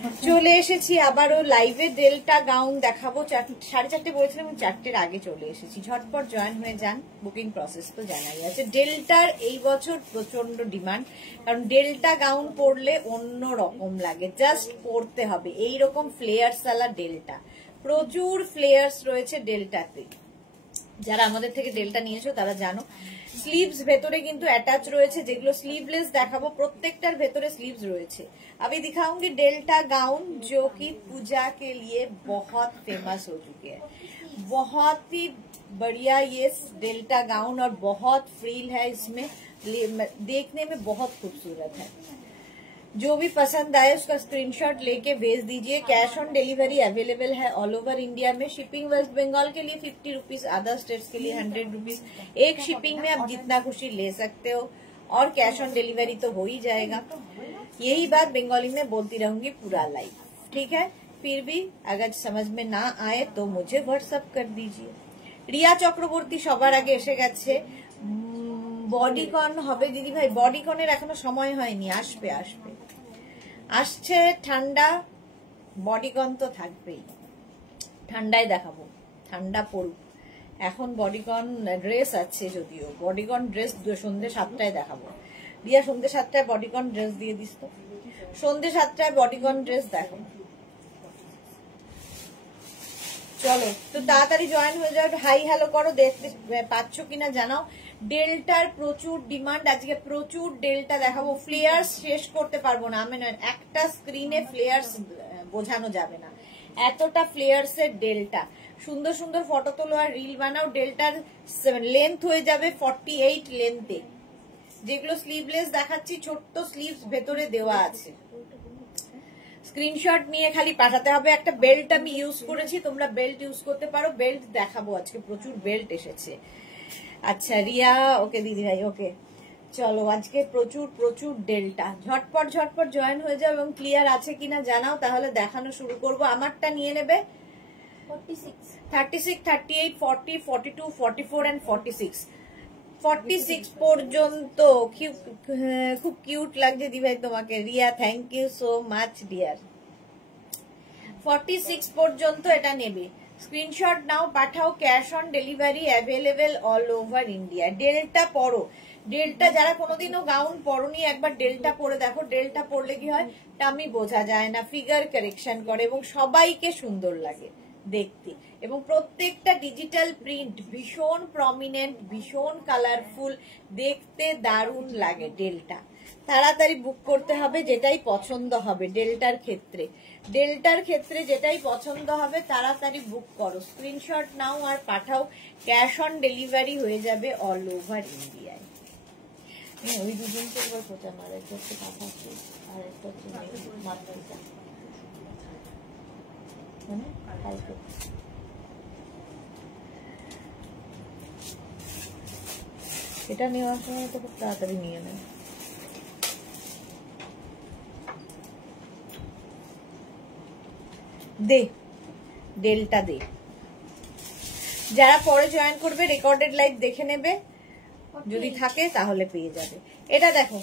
চলে এসেছি আবারও লাইভে, ডেল্টা গাউন দেখাবো। 4:30 বলেছিলাম, 4টের আগে চলে এসেছি। ঝটপট জয়েন হয়ে যান, বুকিং প্রসেস তো জানাই আছে। ডেল্টার এই বছর প্রচন্ড ডিমান্ড, কারণ ডেল্টা গাউন পরলে অন্য রকম লাগে, জাস্ট পরতে হবে। এইরকম ফ্লেয়ার্স ওয়ালা ডেল্টা, প্রচুর ফ্লেয়ার্স রয়েছে ডেল্টাতে। যারা আমাদের থেকে ডেল্টা নিয়েছো তারা জানো। স্লিভস ভেতরে কিন্তু অ্যাটাচ রয়েছে, যেগুলো স্लीवलेस দেখাবো প্রত্যেকটার ভেতরে स्लीव्स রয়েছে। अभी दिखाऊंगी डेल्टा गाउन जो कि पूजा के लिए बहुत फेमस हो चुके हैं। बहुत ही बढ़िया ये डेल्टा गाउन और बहुत फ्रील है, इसमें देखने में बहुत खूबसूरत है। जो भी पसंद आए उसका स्क्रीनशॉट लेके भेज दीजिए। कैश ऑन डिलीवरी अवेलेबल है ऑल ओवर इंडिया में। शिपिंग वेस्ट बंगाल के लिए 50 रुपीज, अदर स्टेट्स के लिए 100 रुपीज। एक शिपिंग में आप जितना खुशी ले सकते हो, और कैश ऑन डिलीवरी तो हो ही जाएगा। यही बात बंगाली में बोलती रहूंगी पूरा लाइव, ठीक है। फिर भी अगर समझ में ना आए तो मुझे व्हाट्सएप कर दीजिए। रिया चक्रवर्ती सबार आगे एसे गेছে। বডিকন হবে দিদি ভাই, বডিকনের এখনো সময় হয়নি, আসবে আসবে, আসছে ঠান্ডা, বডিকন তো থাকবেই। ঠান্ডায় দেখাবো, ঠান্ডা পড়ুক। এখন বডিকন ড্রেস আছে, যদিও বডিকন ড্রেস সন্ধ্যে 7টায় দেখাবো। রিয়া সন্ধ্যে 7টায় বডিকন ড্রেস দিয়ে দিস তো, সন্ধ্যে 7টায় বডিকন ড্রেস দেখো। চলো তো তাড়াতাড়ি জয়েন হয়ে যাও, হাই হ্যালো করো, দেখতে পাচ্ছ কিনা জানাও। ডেল্টার প্রচুর ডিমান্ড, আজকে প্রচুর ডেল্টা দেখাবো। ফ্লেয়ার্স শেষ করতে পারবো না, আমি একটা স্ক্রিনে ফ্লেয়ার্স বোঝানো যাবে না, এতটা ফ্লেয়ার্স এর ডেল্টা। সুন্দর সুন্দর ফটো তোলো আর রিল বানাও। ডেল্টার লেন্থ হয়ে যাবে 48 লেন্থে, যেগুলো স্লিভলেস দেখাচ্ছি, ছোট্ট স্লিভস ভেতরে দেওয়া আছে। স্ক্রিনশট নিয়ে খালি পাঠাতে হবে। একটা বেল্ট আমি ইউজ করেছি, তোমরা বেল্ট ইউজ করতে পারো। বেল্ট দেখাবো আজকে, প্রচুর বেল্ট এসেছে। আচ্ছা রিয়া, ওকে দিদি ভাই, ওকে। চলো আজকে প্রচুর প্রচুর ডেল্টা, ঝটপট ঝটপট জয়েন হয়ে যাও এবং ক্লিয়ার আছে কিনা জানাও, তাহলে দেখানো শুরু করব। আমারটা নিয়ে নেবে 36, 38, 40, 42, 44 and 46। 46 পর্যন্ত খুব কিউট লাগছে দিভাই তোমাকে। Riya thank you so much dear. 46 পর্যন্ত এটা নেবে, স্ক্রিনশট নাও, পাঠাও। Cash on delivery available all over India. Delta পরো, ডেল্টা যারা কোনোদিনও গাউন পরনি একবার ডেল্টা পরে দেখো। ডেল্টা পরলে কি হয়, টামি বোঝা যায় না, ফিগার কারেকশন করে এবং সবাইকে সুন্দর লাগে দেখতে। এবং প্রত্যেকটা ডিজিটাল প্রিন্ট ভীষণ প্রমিনেন্ট, ভীষণ কালারফুল, দেখতে দারুণ লাগে ডেল্টা। তাড়াতাড়ি বুক করতে হবে, যেটাই পছন্দ হবে ডেল্টার ক্ষেত্রে। ডেল্টার ক্ষেত্রে যেটাই পছন্দ হবে তাড়াতাড়ি বুক করো, স্ক্রিনশট নাও আর পাঠাও। ক্যাশ অন ডেলিভারি হয়ে যাবে অল ওভার ইন্ডিয়ায়। ওই দুজনকে একবার খোঁচা মারে, একটা হচ্ছে পাঠাচ্ছি আর একটা হচ্ছে মাত্রিকা, মানে কালকে। এটা নেওয়ার সময় তো খুব তাড়াতাড়ি নিয়ে নেয়। দে ডেল্টা দে। যারা পরে জয়েন করবে রেকর্ডেড লাইভ দেখে নেবে, যদি থাকে তাহলে পেয়ে যাবে। এটা দেখো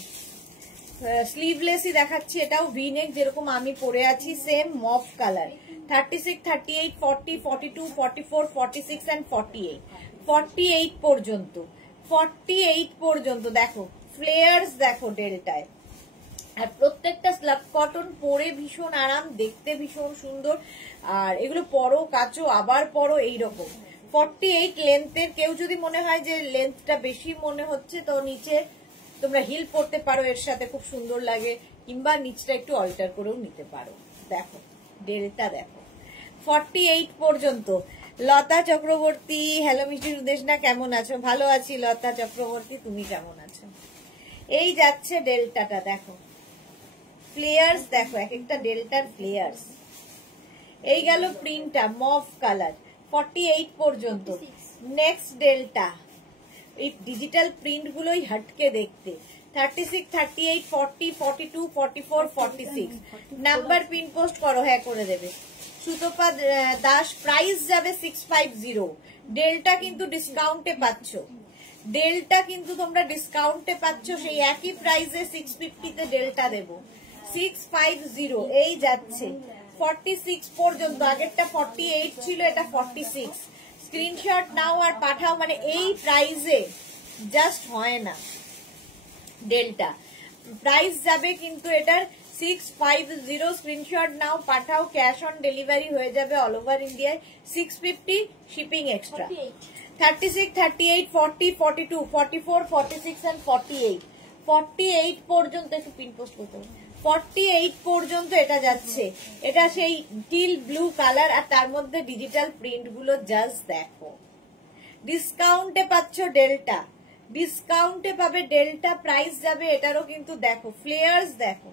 স্লিভলেসই দেখাচ্ছি, এটাও ভি নেক যেরকম আমি পরে আছি, সেম মফ কালার। 36, 38, 40, 42, 44, 46 and 48। 48 পর্যন্ত, 48 পর্যন্ত দেখো ফ্লেয়ার্স দেখো ডেল্টায়। আর প্রত্যেকটা স্লাব কটন, পরে ভীষণ আরাম, দেখতে ভীষণ সুন্দর। আর এগুলো পরো, কাচো, আবার পরো, এইরকম। 48 লেন্থের। কেউ যদি মনে হয় যে লেন্থটা বেশি মনে হচ্ছে, তো নিচে তোমরা হিল পরতে পারো, এর সাথে খুব সুন্দর লাগে, কিংবা নিচটা একটু অল্টার করেও নিতে পারো। দেখো ডেল্টা দেখো 48 পর্যন্ত। লতা চক্রবর্তী, হ্যালো মিষ্টি সুদেশনা, কেমন আছো? ভালো আছি লতা চক্রবর্তী, তুমি কেমন আছো? এই যাচ্ছে ডেল্টাটা দেখো, ফ্লেয়ার্স দেখো, এক একটা ডেল্টার ফ্লেয়ার্স। এই গেল প্রিন্টটা মফ কালার, 48 পর্যন্ত। নেক্সট ডেল্টা, এই ডিজিটাল প্রিন্ট গুলোই হটকে দেখতে। 36, 38, 40, 42, 44, 46। নাম্বার পিন পোস্ট করো, হ্যাঁ করে দেবে। সুতপা দাস, প্রাইস যাবে 650। ডেল্টা কিন্তু ডিসকাউন্টে পাচ্ছ, ডেল্টা কিন্তু তোমরা ডিসকাউন্টে পাচ্ছ, সেই একই প্রাইসে 650 তে ডেল্টা দেবো। 650 এই যাচ্ছে 46 পর্যন্ত, আগেরটা 48 ছিল, এটা 46। স্ক্রিনশট নাও আর পাঠাও, মানে এই প্রাইসে জাস্ট হয় না। ডেল্টা প্রাইস যাবে কিন্তু এটার 650, স্ক্রিনশট নাও পাঠাও, ক্যাশ অন ডেলিভারি হয়ে যাবে অল ওভার ইন্ডিয়ায় 650, শিপিং এক্সট্রা। 36, 38, 40, 42, 44, 46 and 48, 48 পর্যন্ত একটু পিন পোস্ট করতে হবে, 48 পর্যন্ত এটা যাচ্ছে। এটা সেই টিল ব্লু কালার, আর তার মধ্যে ডিজিটাল প্রিন্ট গুলো জাস্ট দেখো। ডিসকাউন্টে পাচ্ছ ডেল্টা, ডিসকাউন্টে পাবে ডেল্টা, প্রাইস যাবে এটারও কিন্তু দেখো, ফ্লেয়ার্স দেখো,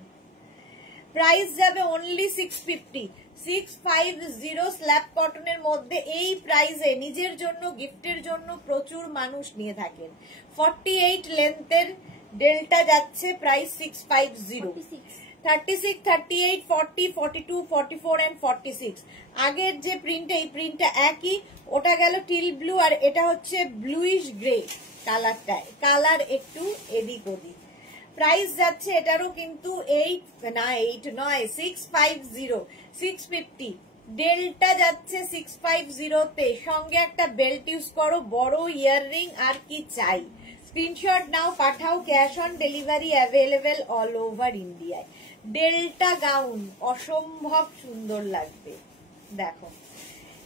প্রাইস যাবে অনলি 650, 650 স্ল্যাব কটনের মধ্যে। এই প্রাইসে নিজের জন্য, গিফটের জন্য প্রচুর মানুষ নিয়ে থাকেন। 48 লেন্থের ডেল্টা যাচ্ছে, প্রাইস 650। 36, 38, 40, 42, 44 and 46, আগের যে প্রিন্ট, এই প্রিন্টটা একই, ওটা গেল টিল ব্লু, আর এটা হচ্ছে ব্লুইশ গ্রে কালারটা, কালার একটু এদিক ওদিক। প্রাইস যাচ্ছে এটারও কিন্তু 8 নয় 650, 650। ডেল্টা যাচ্ছে 650 তে, সঙ্গে একটা বেল্ট ইউজ করো, বড় ইয়াররিং, আর কি চাই। স্ক্রিনশট নাও পাঠাও, cash on delivery available all over ইন্ডিয়ায়। ডেল্টা গাউন অসম্ভব সুন্দর লাগবে, দেখো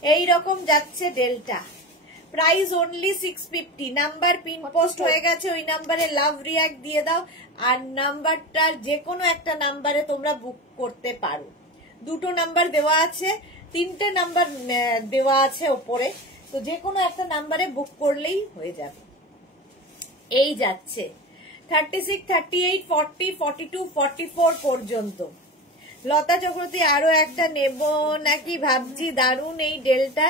এই রকম যাচ্ছে delta, price only 650। Number pin post হয়ে গেছে, ওই নাম্বারে লাভ রিয়াক্ট দিয়ে দাও, আর নাম্বারটার যে কোনো একটা নাম্বারে তোমরা বুক করতে পারো। দুটো নাম্বার দেওয়া আছে, 3টে নাম্বার দেওয়া আছে ওপরে, তো যে কোনো একটা নাম্বারে বুক করলেই হয়ে যাবে। এই যাচ্ছে 36, 38, 40, 42, 44 পর্যন্ত। লতা চক্রবর্তী আরো একটা নেব নাকি ভাবছি, দারুন এই ডেলটা,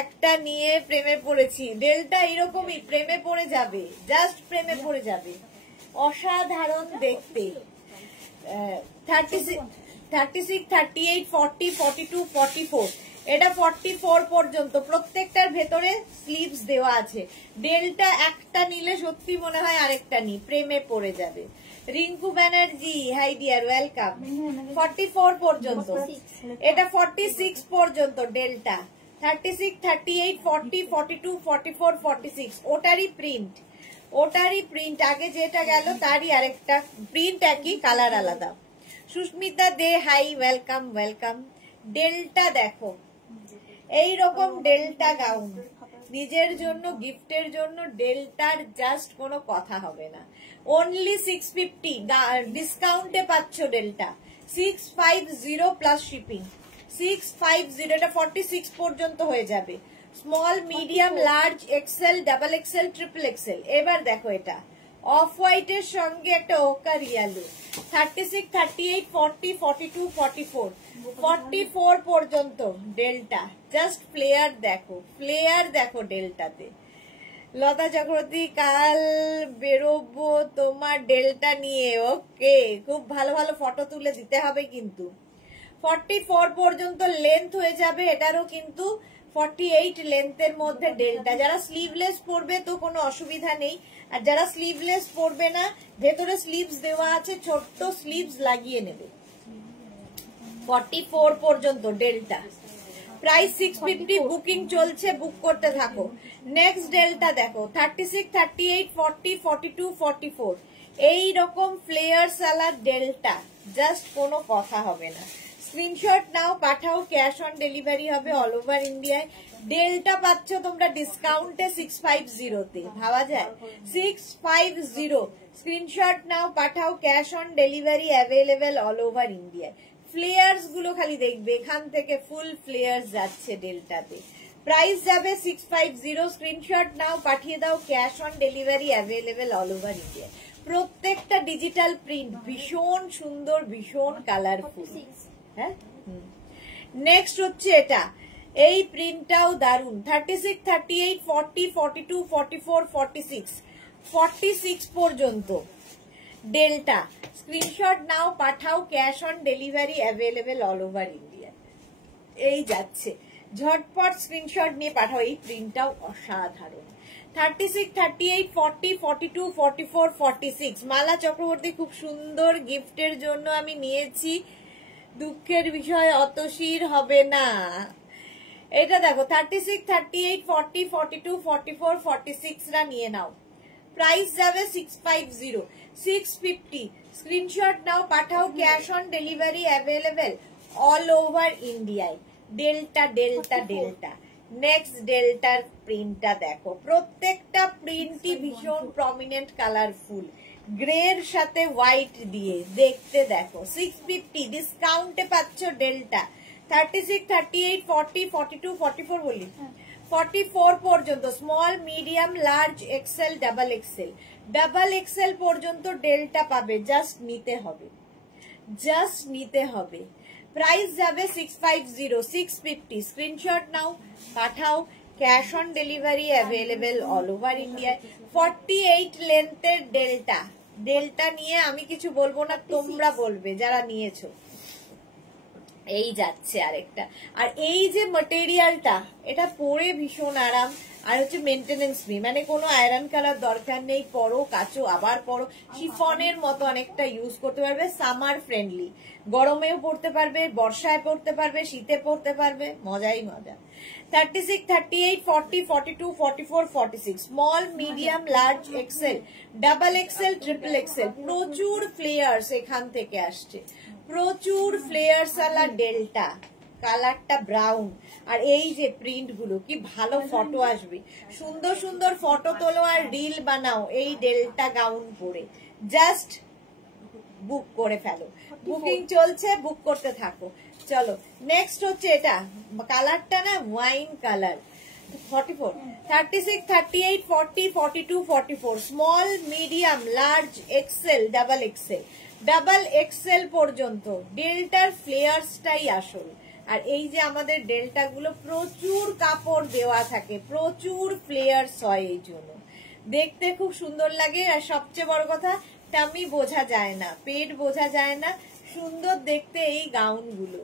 একটা নিয়ে প্রেমে পড়েছি। ডেলটা এরকমই প্রেমে পড়ে যাবে, জাস্ট প্রেমে পড়ে যাবে, অসাধারণ দেখতে। 36, 38, 40, 42, 44, এটা 44 পর্যন্ত। প্রত্যেকটার ভেতরে স্লিভস দেওয়া আছে। ডেলটা একটা নিলে সত্যি মনে হয় আরেকটা নি, প্রেমে পড়ে যাবে। Rinku Banerjee, high deer, welcome. 44 পর্যন্ত, এটা 46 পর্যন্ত ডেল্টা। 36, 38, 40, 42, 44, 46, ওটারই প্রিন্ট, ওটারই প্রিন্ট, আগে যেটা গেল তারই আরেকটা প্রিন্ট, একই কালার আলাদা। সুস্মিতা দে, হাই, ওয়েলকাম ওয়েলকাম। ডেল্টা দেখো, এই রকম ডেল্টা গাউন নিজের জন্য, গিফটের জন্য, ডেল্টার জাস্ট কোনো কথা হবে না। অনলি 650, ডিসকাউন্টে পাচ্ছ ডেল্টা 650 প্লাস শিপিং। 650, এটা 46 পর্যন্ত হয়ে যাবে। Small, medium, large, XL, double XL, triple XL. এবার দেখো এটা অফ হোয়াইটের সঙ্গে একটা ওকার ইয়েলো। 36, 38, 40, 42, 44, 44 পর্যন্ত ডেল্টা। জাস্ট ফ্লেয়ার দেখো, ফ্লেয়ার দেখো ডেল্টাতে। লতা চক্রবর্তী, কাল বেরোবো তোমার ডেল্টা নিয়ে, ওকে, খুব ভালো ভালো ফটো তুলে দিতে হবে কিন্তু। 44 পর্যন্ত লেন্থ হয়ে যাবে, এটারও কিন্তু 48 লেন্থের মধ্যে ডেল্টা। যারা স্লিভলেস পরবে তো কোনো অসুবিধা নেই, আর যারা স্লিভলেস পরবে না, ভেতরে স্লিভস দেওয়া আছে, ছোট্ট স্লিভস লাগিয়ে নেবে। 44 পর্যন্ত ডেল্টা, প্রাইস 650, বুকিং চলছে, বুক করতে থাকো। নেক্সট ডেল্টা দেখো 36, 38, 40, 42, 44, এই রকম ফ্লেয়ার সালার ডেল্টা, জাস্ট কোনো কথা হবে না। স্ক্রিনশট নাও পাঠাও, ক্যাশ অন ডেলিভারি হবে অল ওভার ইন্ডিয়ায়। ডেল্টা পাচ্ছ তোমরা ডিসকাউন্টে 650 তে, ভাবা যায় 650। স্ক্রিনশট নাও পাঠাও, cash on delivery available all over ইন্ডিয়ায়। ফ্লেয়ার্স গুলো খালি দেখবে, এখান থেকে ফুল ফ্লেয়ার্স যাচ্ছে ডেল্টাতে। প্রাইস যাবে 650, স্ক্রিনশট নাও পাঠিয়ে দাও, cash on delivery available all over India. প্রত্যেকটা ডিজিটাল প্রিন্ট ভীষণ সুন্দর, ভীষণ কালারফুল। হ্যাঁ, নেক্সট হচ্ছে এটা, এই প্রিন্টটাও দারুন। 36, 38, 40, 42, 44, 46, 46 পর্যন্ত ডেল্টা। স্ক্রিনশট নাও পাঠাও, cash on delivery available all over India. এই যাচ্ছে, ঝটপট স্ক্রিনশট নিয়ে পাঠাও, এই প্রিন্টটাও অসাধারণ। 36, 38, 40, 42, 44, 46 মালা চক্রবর্তী খুব সুন্দর গিফটের জন্য আমি নিয়েছি, দুঃখের বিষয় অতশির হবে না। এটা দেখো 36, 38, 40, 42, 44, 46 রা নিয়ে নাও। প্রাইস যাবে 650, 650। স্ক্রিনশট নাও, পাঠাও, cash on delivery available all over ইন্ডিয়ায়। Delta Delta Delta. নেক্সট ডেল্টার প্রিন্টটা দেখো, প্রত্যেকটা প্রিন্টই ভীষণ প্রমিনেন্ট কালারফুল, গ্রের সাথে হোয়াইট দিয়ে দেখতে দেখো। 650 ডিসকাউন্টে পাচ্ছ ডেল্টা। 36, 38, 40, 42, 44 বলি 44 পর্যন্ত small, medium, large, XL, double XL. Double XL পর্যন্ত ডেল্টা পাবে, জাস্ট নিতে হবে, জাস্ট নিতে হবে। প্রাইস যাবে 650, 650। স্ক্রিনশট নাও, পাঠাও, cash on delivery available all over India. 48 লেন্থের ডেল্টা। ডেল্টা নিয়ে আমি কিছু বলবো না, তোমরা বলবে যারা নিয়েছো। এই যাচ্ছে আরেকটা। আর এই যে ম্যাটেরিয়ালটা, এটা পরে ভীষণ আরাম, আর হচ্ছে মেনটেনেন্স ফ্রি, মানে কোনো আয়রন করার দরকার নেই, পরো কাচো আবার পরো, শিফনের মতো অনেকটা ইউজ করতে পারবে, সামার ফ্রেন্ডলি, গরমেও পড়তে পারবে, বর্ষায় পড়তে পারবে, শীতে পড়তে পারবে, মজাই মজা। 36, 38, 40, 42, 44, 46 small, medium, large, XL, double XL, triple XL. প্রচুর ফ্লেয়ার্স এখান থেকে আসছে, প্রচুর ফ্লেয়ার্স আলা ডেল্টা, কালারটা ব্রাউন। আর এই যে প্রিন্ট গুলো কি ভালো ফটো আসবে, সুন্দর সুন্দর ফটো তোলো আর রিল বানাও এই ডেল্টা গাউন পরে, জাস্ট বুক করে ফেলো। বুকিং চলছে, বুক করতে থাকো। চলো নেক্সট হচ্ছে এটা, কালারটা না wine colour. 44, 36, 38, 40, 42, 44 small, medium, large, XL, double XL. Double XL পর্যন্ত ডেল্টার ফ্লেয়ার্সটাই আসল। আর এই যে আমাদের ডেল্টা গুলো প্রচুর কাপড় দেওয়া থাকে, প্রচুর ফ্লেয়ার্স হয়, এই জন্য দেখতে খুব সুন্দর লাগে। আর সবচেয়ে বড় কথা, টামি বোঝা যায় না, পেট বোঝা যায় না, সুন্দর দেখতে এই গাউন গুলো,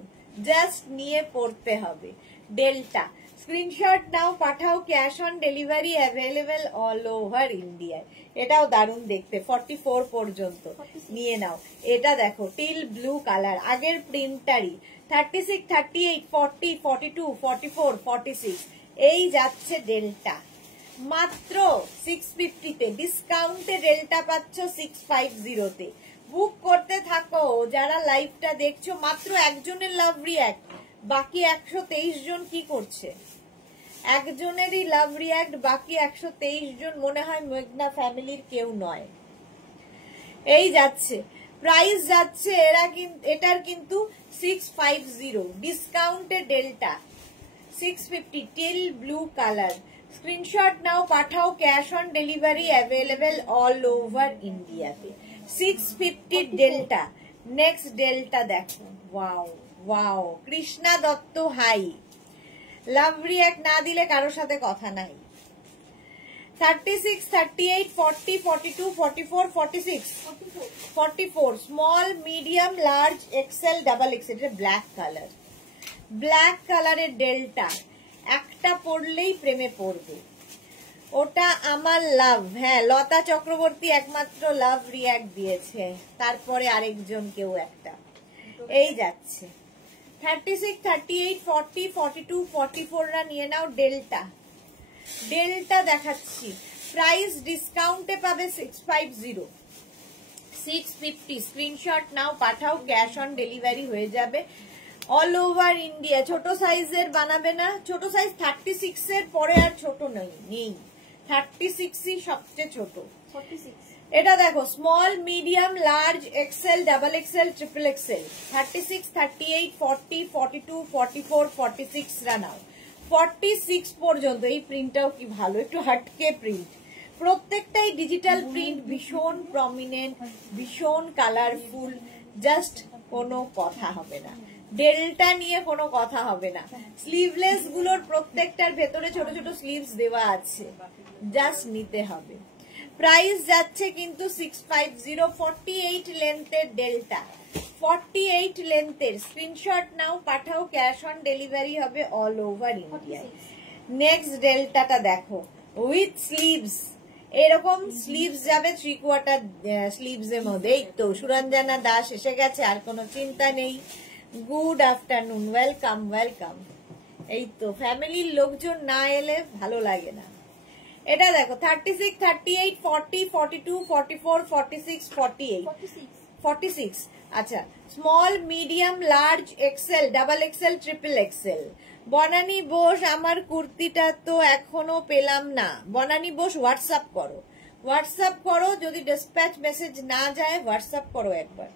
জাস্ট নিয়ে পড়তে হবে। ডেল্টা স্ক্রিনশট নাও, পাঠাও, cash on delivery available all over ইন্ডিয়ায়। এটাও দারুণ দেখতে, 44 পর্যন্ত নিয়ে নাও। এটা দেখো টিল ব্লু কালার, আগের প্রিন্টারই। 36, 38, 40, 42, 44, 46 এই যাচ্ছে ডেল্টা মাত্র 650 তে। ডিসকাউন্টে ডেল্টা পাচ্ছ 650 তে। বুক করতে থাকো যারা লাইভটা দেখছো। মাত্র একজনের লাভ রিঅ্যাক্ট, বাকি 123 জন কি করছে? একজনেরই লাভ রিঅ্যাক্ট, বাকি 123 জন মনে হয় মেঘনা ফ্যামিলির কেউ নয়। এই যাচ্ছে প্রাইস যাচ্ছে এটার কিন্তু 650, ডিসকাউন্টে Delta 650 teal blue colour. Screenshot নাও, পাঠাও, cash on delivery available all over ইন্ডিয়াতে। 650 ডেল্টা। নেক্সট ডেল্টা দেখো, wow wow, Krishna Dutta hi. Love react না দিলে কারোর সাথে কথা নাই। 36, 38, 40, 42, 44, 46 44 small, medium, large, XL, double XL. এটা ব্ল্যাক কালার, ব্ল্যাক কালারের ডেল্টা, একটা পরলেই প্রেমে পড়বে। ওটা আমার লাভ। হ্যাঁ, লতা চক্রবর্তী একমাত্র লাভ রিঅ্যাক্ট দিয়েছে, তারপরে আরেকজন কেউ একটা। এই যাচ্ছে 36, 38, 40, 42, 44 রা নিয়ে নাও। ডেল্টা ডেল্টা দেখাচ্ছি, প্রাইস ডিসকাউন্টে পাবে 650, 650। স্ক্রিনশট নাও, পাঠাও, ক্যাশ অন ডেলিভারি হয়ে যাবে অল ওভার ইন্ডিয়া। ছোট সাইজের বানাবে না, ছোট সাইজ 36 এর পরে আর ছোট নেই, 36ই সবচেয়ে ছোট। এটা দেখো small, medium, large, XL, double XL, triple XL. 36, 38, 40, 42, 44, 46 রা নাও। 46 পর্যন্ত। এই প্রিন্টটাও কি ভালো, একটু হাটকে প্রিন্ট, প্রত্যেকটাই ডিজিটাল প্রিন্ট, ভীষণ প্রমিনেন্ট, ভীষণ কালারফুল, জাস্ট কোনো কথা হবে না। ডেল্টা নিয়ে কোনো কথা হবে না। স্লিভলেস গুলোর প্রত্যেকটার ভেতরে ছোট ছোট স্লিভস দেওয়া আছে, জাস্ট নিতে হবে। প্রাইস যাচ্ছে কিন্তু 650, 48 লেন্থের ডেল্টা, 48 লেন্থের। স্ক্রিনশট নাও, পাঠাও, ক্যাশ অন ডেলিভারি হবে অল ওভার ইন্ডিয়া। নেক্সট ডেল্টাটা দেখো, উইথ স্লিভস, এরকম স্লিভস যাবে 3/4 স্লিভস এর মধ্যে। এই তো সুরঞ্জনা দাস এসে গেছে, আর কোনো চিন্তা নেই। Good afternoon, welcome welcome. এই তো ফ্যামিলির লোকজন না এলে ভালো লাগে না। এটা দেখো 36, 38, 40, 42, 44, 46, 48, 46। আচ্ছা, small, medium, large, XL, double XL, triple XL. Banani Bose, আমার কুর্তিটা তো এখনো পেলাম না। বনানী বোস হোয়াটসঅ্যাপ করো, হোয়াটসঅ্যাপ করো, যদি ডিসপ্যাচ মেসেজ না যায় হোয়াটসঅ্যাপ করো একবার।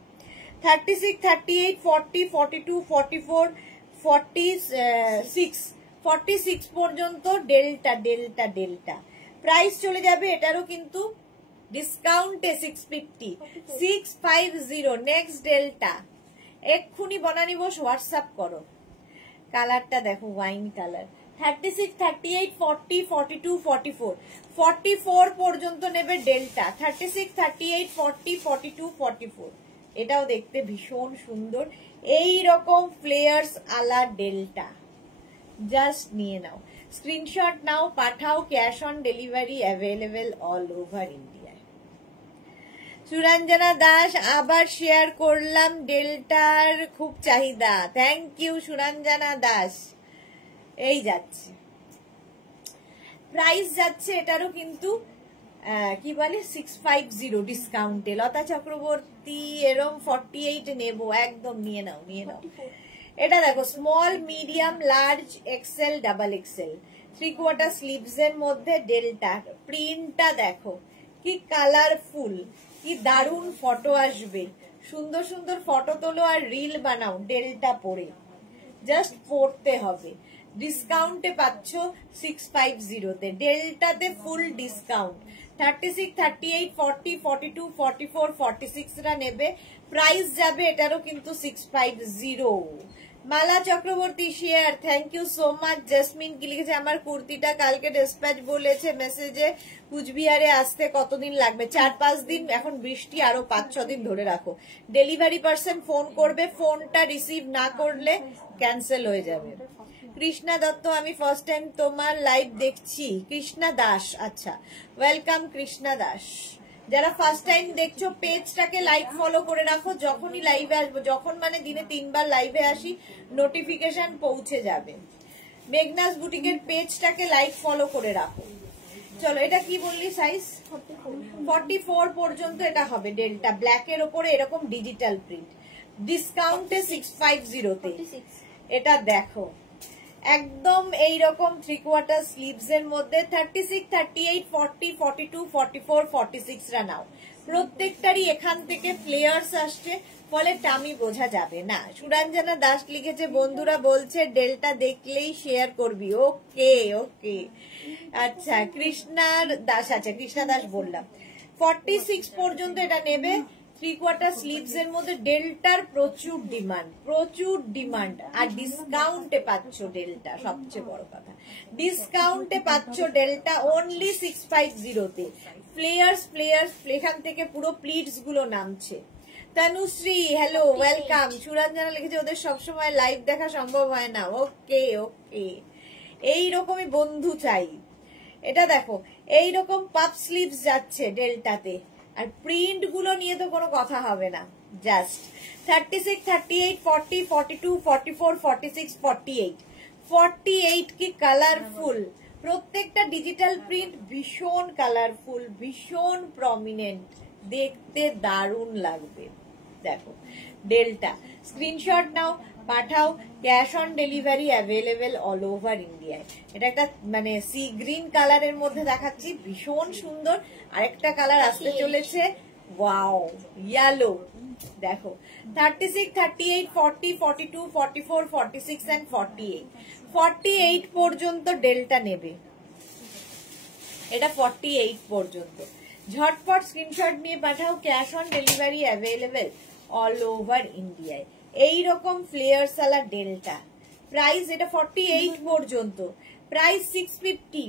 36, 38, 40, 42, 44, 46, 46 পর্যন্ত ডেল্টা ডেল্টা ডেল্টা প্রাইস চলে যাবে। এটারও কিন্তু ডিসকাউন্টে 650, 650 নেক্সট ডেল্টা। এক্ষুনি বনানী বোস হোয়াটসঅ্যাপ করো। কালারটা দেখো, ওয়াইন কালার। 36, 38, 40, 42, 44, 44 পর্যন্ত নেবে ডেল্টা। 36, 38, 40, 42, 44। এটাও দেখতে ভীষণ সুন্দর, এই রকম ফ্লেয়ার্স আলা ডেল্টা। জাস্ট নিয়ে নাও, স্ক্রিনশট নাও, পাঠাও। Cash on delivery available all over ইন্ডিয়ায়। সুরঞ্জনা দাস আবার শেয়ার করলাম, ডেল্টার খুব চাহিদা। Thank you Suranjana Das. এই যাচ্ছে, প্রাইস যাচ্ছে এটারও কিন্তু কি বলে 650 ডিসকাউন্টে। লতা চক্রবর্তী এরম 48 নেবো, একদম নিয়ে নাও নিয়ে নাও। এটা দেখো small, medium, large, XL, double XL, 3/4 sleeves এর মধ্যে ডেল্টা। প্রিন্টটা দেখো কি কালারফুল, কি দারুণ ফটো আসবে। সুন্দর সুন্দর ফটো তোলো আর রিল বানাও ডেল্টা পরে, জাস্ট পড়তে হবে। ডিসকাউন্টে পাচ্ছ 650-তে, ডেল্টাতে ফুল ডিসকাউন্ট। 36, 38, 40, 42, 44, 46 রা নেবে, প্রাইস যাবে এটারও কিন্তু 650। Mala Chakraborty share, thank you so much. Jesmin কি লিখেছে, আমার কুর্তিটা কালকে ডিসপ্যাচ বলেছে মেসেজে, কুচবিহারে আসতে কতদিন লাগবে? 4-5 দিন, এখন বৃষ্টি, আরো 5-6 দিন ধরে রাখো। ডেলিভারি পার্সন ফোন করবে, ফোনটা রিসিভ না করলে ক্যান্সেল হয়ে যাবে। কৃষ্ণা দত্ত, আমি ফার্স্ট টাইম তোমার লাইভ দেখছি। কৃষ্ণা দাস, আচ্ছা ওয়েলকাম কৃষ্ণা দাস। যারা ফার্স্ট টাইম দেখছো পেজটাকে লাইক ফলো করে রাখো, যখনই লাইভে আসবো, যখন মানে দিনে 3 বার লাইভে আসি নোটিফিকেশন পৌঁছে যাবে। মেঘনাস বুটিকের পেজটাকে লাইক ফলো করে রাখো। চলো, এটা কি বললি সাইজ? 44 পর্যন্ত এটা হবে ডেল্টা, ব্ল্যাকের ওপরে এরকম ডিজিটাল প্রিন্ট, ডিসকাউন্টে 650-তে। এটা দেখো একদম এইরকম 3/4 স্লিভস এর মধ্যে 36, 38, 40, 42, 44, 46 রা নাও। প্রত্যেকটারই এখান থেকে ফ্লেয়ার্স আসছে, ফলে টামি বোঝা যাবে না। সুরঞ্জনা দাস লিখেছে, বন্ধুরা বলছে ডেল্টা দেখলেই শেয়ার করবি। ওকে ওকে, আচ্ছা কৃষ্ণার দাস, আচ্ছা কৃষ্ণা দাস বললাম। 46 পর্যন্ত এটা নেবে, 3/4 স্লিভস এর মধ্যে ডেল্টার প্রচুর ডিমান্ড, প্রচুর ডিমান্ড। আর ডিসকাউন্টে পাচ্ছ ডেল্টা, সবচেয়ে বড় কথা ডিসকাউন্টে পাচ্ছ ডেল্টা অনলি 650-তে। ফ্লেয়ার্স ফ্লেয়ার্স, এখান থেকে পুরো প্লিটস গুলো নামছে। Tanushree hello welcome. সুরঞ্জনা লিখেছে, ওদের সবসময় লাইভ দেখা সম্ভব হয় না। ওকে ওকে, এইরকমই বন্ধু চাই। এটা দেখো এইরকম পাপ স্লিভস যাচ্ছে ডেল্টাতে, আর প্রিন্ট গুলো নিয়ে তো কোনো কথা হবে না। জাস্ট 36, 38, 40, 42, 44, 46, 48, 48 কি কালারফুল। প্রত্যেকটা ডিজিটাল প্রিন্ট ভীষণ কালারফুল, ভীষণ প্রমিনেন্ট, দেখতে দারুণ লাগবে। দেখো ডেল্টা, স্ক্রিনশট নাও, পাঠাও। Cash on delivery available all over ইন্ডিয়ায়। এটা একটা মানে সি গ্রিন কালারের মধ্যে দেখাচ্ছি, ভীষণ সুন্দর। আরেকটা কালার আসতে চলেছে, ওয়াও ইয়েলো। দেখো 36, 38, 40, 42, 44, 46 and 48, 48 পর্যন্ত ডেল্টা নেবে। এটা 48 পর্যন্ত। ঝটপট স্ক্রিনশট নিয়ে পাঠাও। Cash on delivery available all over ইন্ডিয়ায়। এইরকম ফ্লেয়ার্স আলা ডেল্টা, প্রাইস এটা 48 পর্যন্ত, প্রাইস 650,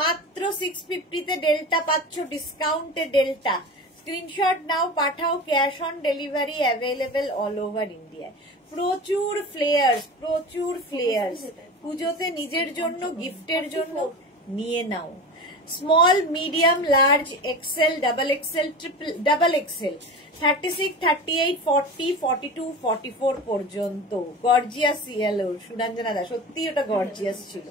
মাত্র 650-তে ডেল্টা পাচ্ছ, ডিসকাউন্টে ডেল্টা। স্ক্রিনশট নাও, পাঠাও। Cash on delivery available all over ইন্ডিয়ায়। প্রচুর ফ্লেয়ার্স, প্রচুর ফ্লেয়ার্স। পুজোতে নিজের জন্য, গিফটের জন্য নিয়ে নাও। Small, medium, large, XL, double XL, double XL 36, 38, 40, 42, 44 পর্যন্ত। গর্জিয়াস ইয়েলো, সুরঞ্জনা দা সত্যি ওটা গর্জিয়াস ছিল।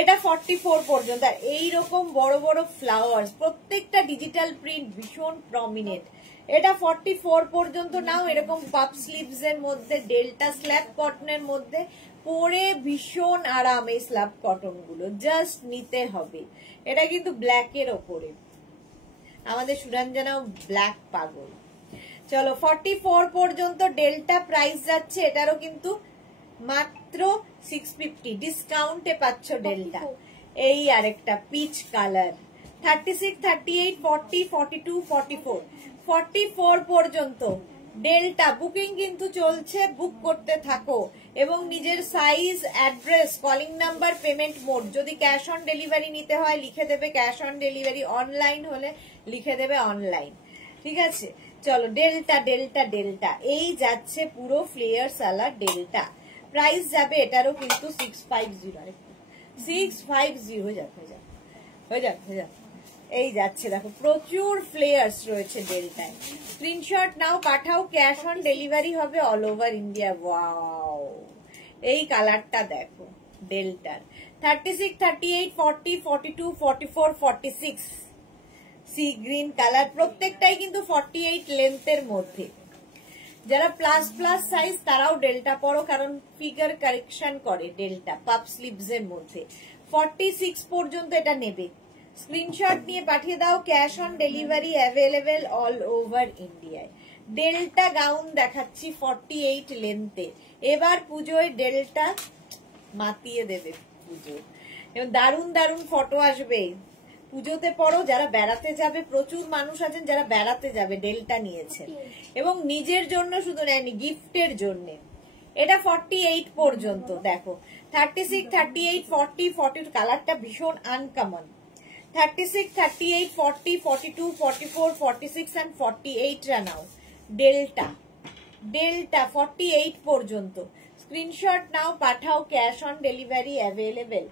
এটা 44 পর্যন্ত। আর এইরকম বড় বড় ফ্লাওয়ার্স, প্রত্যেকটা ডিজিটাল প্রিন্ট ভীষণ প্রমিনেন্ট। এটা 44 পর্যন্ত নাও। এরকম পাপ স্লিভস এর মধ্যে, ডেল্টা স্ল্যাব কটনের মধ্যে পরে ভীষণ আরাম। এই স্ল্যাব কটন গুলো জাস্ট নিতে হবে। এটা কিন্তু ব্ল্যাক এর ওপরে, আমাদের সুরঞ্জনাও ব্ল্যাক পাগল। চলো 44 পর্যন্ত ডেল্টা প্রাইস যাচ্ছে। এটারও কিন্তু মাত্র 650 ডিসকাউন্টে পাচ্ছ ডেল্টা। এই আরেকটা পিচ কালার 36, 38, 40, 42, 44 44 পর্যন্ত ডেল্টা বুকিং কিন্তু চলছে। বুক করতে থাকো এবং নিজের size, address, calling number, payment mode, যদি ক্যাশ অন ডেলিভারি নিতে হয় লিখে দেবে ক্যাশ অন ডেলিভারি, অনলাইন হলে লিখে দেবে অনলাইন। ঠিক আছে, চলো ডেল্টা ডেল্টা ডেল্টা এই যাচ্ছে পুরো ফ্লেয়ার সালার ডেল্টা। প্রাইস যাবে এটারও কিন্তু 650 650 হয়ে যাক হয়ে যাক হয়ে যাক হয়ে যাক। এই যাচ্ছে দেখো, প্রচুর ফ্লেয়ার্স রয়েছে ডেল্টায়। স্ক্রিনশট নাও, পাঠাও, ক্যাশ অন ডেলিভারি হবে অল ওভার ইন্ডিয়া। ওয়াও, এই কালারটা দেখো ডেল্টার 36, 38, 40, 42, 44, 46 সি গ্রিন কালার। প্রত্যেকটাই কিন্তু 48 লেন্থের মধ্যে। যারা প্লাস প্লাস সাইজ তারাও ডেল্টা পরো, কারণ ফিগার কারেকশন করে ডেল্টা পাপ স্লিভস এর মধ্যে। 46 পর্যন্ত এটা নেবে। স্ক্রিনশট নিয়ে পাঠিয়ে দাও, cash on delivery available all over ইন্ডিয়ায়। ডেল্টা গাউন দেখাচ্ছি 48 লেন্থে। এবার পুজোয় ডেল্টা মাতিয়ে দেবে পুজো, এবং দারুণ দারুণ ফটো আসবে। পুজোতে পরো, যারা বেড়াতে যাবে, প্রচুর মানুষ আছেন যারা বেড়াতে যাবে ডেল্টা নিয়েছেন, এবং নিজের জন্য শুধু নেয়নি, গিফটের জন্য। এটা 48 পর্যন্ত দেখো। 36, 38, 40, 42 কালারটা ভীষণ আনকমন। 36, 38, 40, 42, 44, 46 and 48 রা নাও। ডেল্টা ডেল্টা 48 পর্যন্ত। স্ক্রিনশট নাও, পাঠাও, cash on delivery available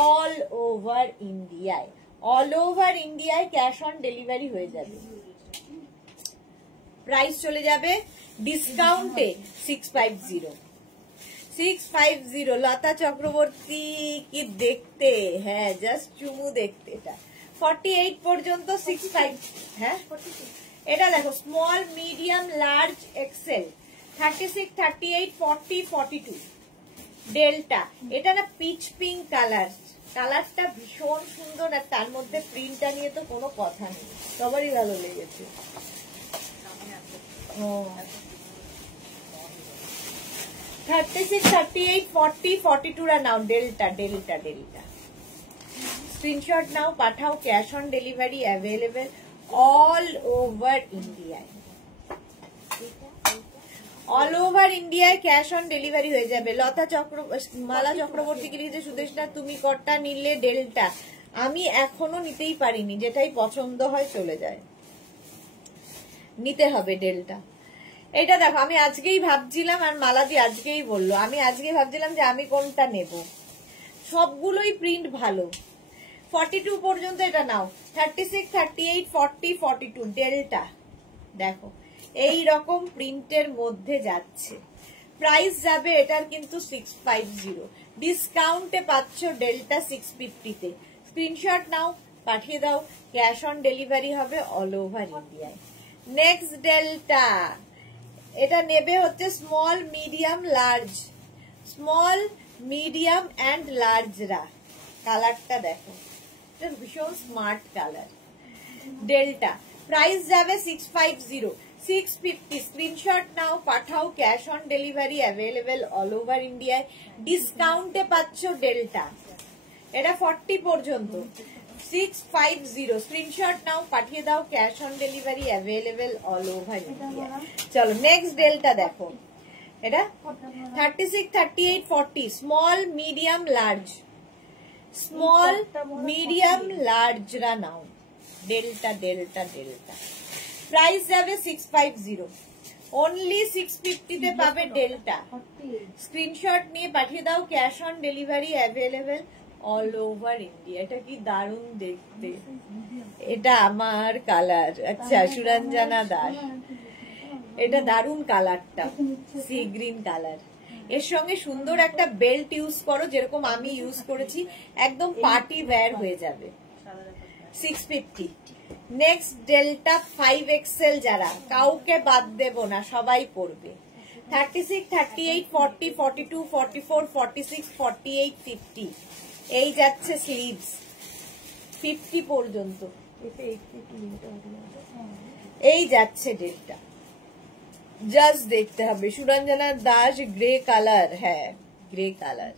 all over ইন্ডিয়ায়। অল ওভার ইন্ডিয়ায় ক্যাশ অন ডেলিভারি হয়ে যাবে। প্রাইস চলে যাবে ডিসকাউন্টে 650 650। লতা চক্রবর্তী কি দেখতে, হ্যাঁ জাস্ট চুমু দেখতে। এটা 48 পর্যন্ত 65। হ্যাঁ এটা দেখো, small, medium, large, XL 36, 38, 40, 42 delta. এটা না পিচ পিঙ্ক কালার, কালারটা ভীষণ সুন্দর। আর তার মধ্যে প্রিন্টটা নিয়ে তো কোনো কথা নেই, সবারই ভালো লেগেছে। 36, 38, 40, 42 রা নাও। Delta Delta Delta. স্ক্রিনশট নাও, পাঠাও, cash on delivery available all over ইন্ডিয়ায়। অল ওভার ইন্ডিয়ায় ক্যাশ অন ডেলিভারি হয়ে যাবে। লতা মালা চক্রবর্তী কি লিখেছে, সুদেশনা তুমি কটা নিলে ডেল্টা? আমি এখনো নিতেই পারিনি, যেটাই পছন্দ হয় চলে যায়, নিতে হবে ডেল্টা। এটা দেখো, আমি আজকেই ভাবছিলাম, আর মালাদি আজকেই বললো, আমি আজকেই ভাবছিলাম যে আমি কোনটা নেব। সবগুলোই প্রিন্ট ভালো। 42 পর্যন্ত এটা নাও। 36, 38, 40, 42 ডেল্টা দেখো, এই রকম প্রিন্টের মধ্যে যাচ্ছে। প্রাইস যাবে এটার কিন্তু 650। ডিসকাউন্টে পাচ্ছ ডেল্টা 650 তে। স্ক্রিনশট নাও, পাঠিয়ে দাও, ক্যাশ অন ডেলিভারি হবে অল ওভার ইন্ডিয়ায়। নেক্সট ডেল্টা, এটা নেবে হচ্ছে small, medium, large. Small, medium and লার্জরা। কালারটা দেখো, এটা ভীষণ স্মার্ট কালার। ডেল্টা প্রাইস যাবে 650 650। স্ক্রিনশট নাও, পাঠাও, cash on delivery available all over ইন্ডিয়ায়। ডিসকাউন্টে পাচ্ছ ডেল্টা। এটা 40 পর্যন্ত 650। স্ক্রিনশট নাও, পাঠিয়ে দাও, cash on delivery available all over India. চলো নেক্সট ডেল্টা দেখো। এটা 36, 38, 40 small, medium, large. Small, medium, লার্জরা নাও। Delta Delta Delta. প্রাইস যাবে 650। অনলি 650 তে পাবে ডেল্টা। স্ক্রিনশট নিয়ে পাঠিয়ে দাও, cash on delivery available all over India. এটা কি দারুণ দেখতে, এটা আমার কালার। আচ্ছা সুরঞ্জনা দাস, এটা দারুণ কালারটা, সি গ্রিন কালার। এর সঙ্গে সুন্দর একটা বেল্ট ইউজ করো, যেরকম আমি ইউজ করেছি, একদম পার্টি ওয়্যার হয়ে যাবে। 650। নেক্সট ডেল্টা 5XL, যারা কাউকে বাদ দেব না, সবাই পরবে। 36, 38, 40, 42, 44, 46, 48, 50। এই যাচ্ছে স্লিভস 50 পর্যন্ত। এই যাচ্ছে ডেল্টা, জাস্ট দেখতে হবে। সুরঞ্জনা দাস গ্রে কালার, হ্যাঁ গ্রে কালার।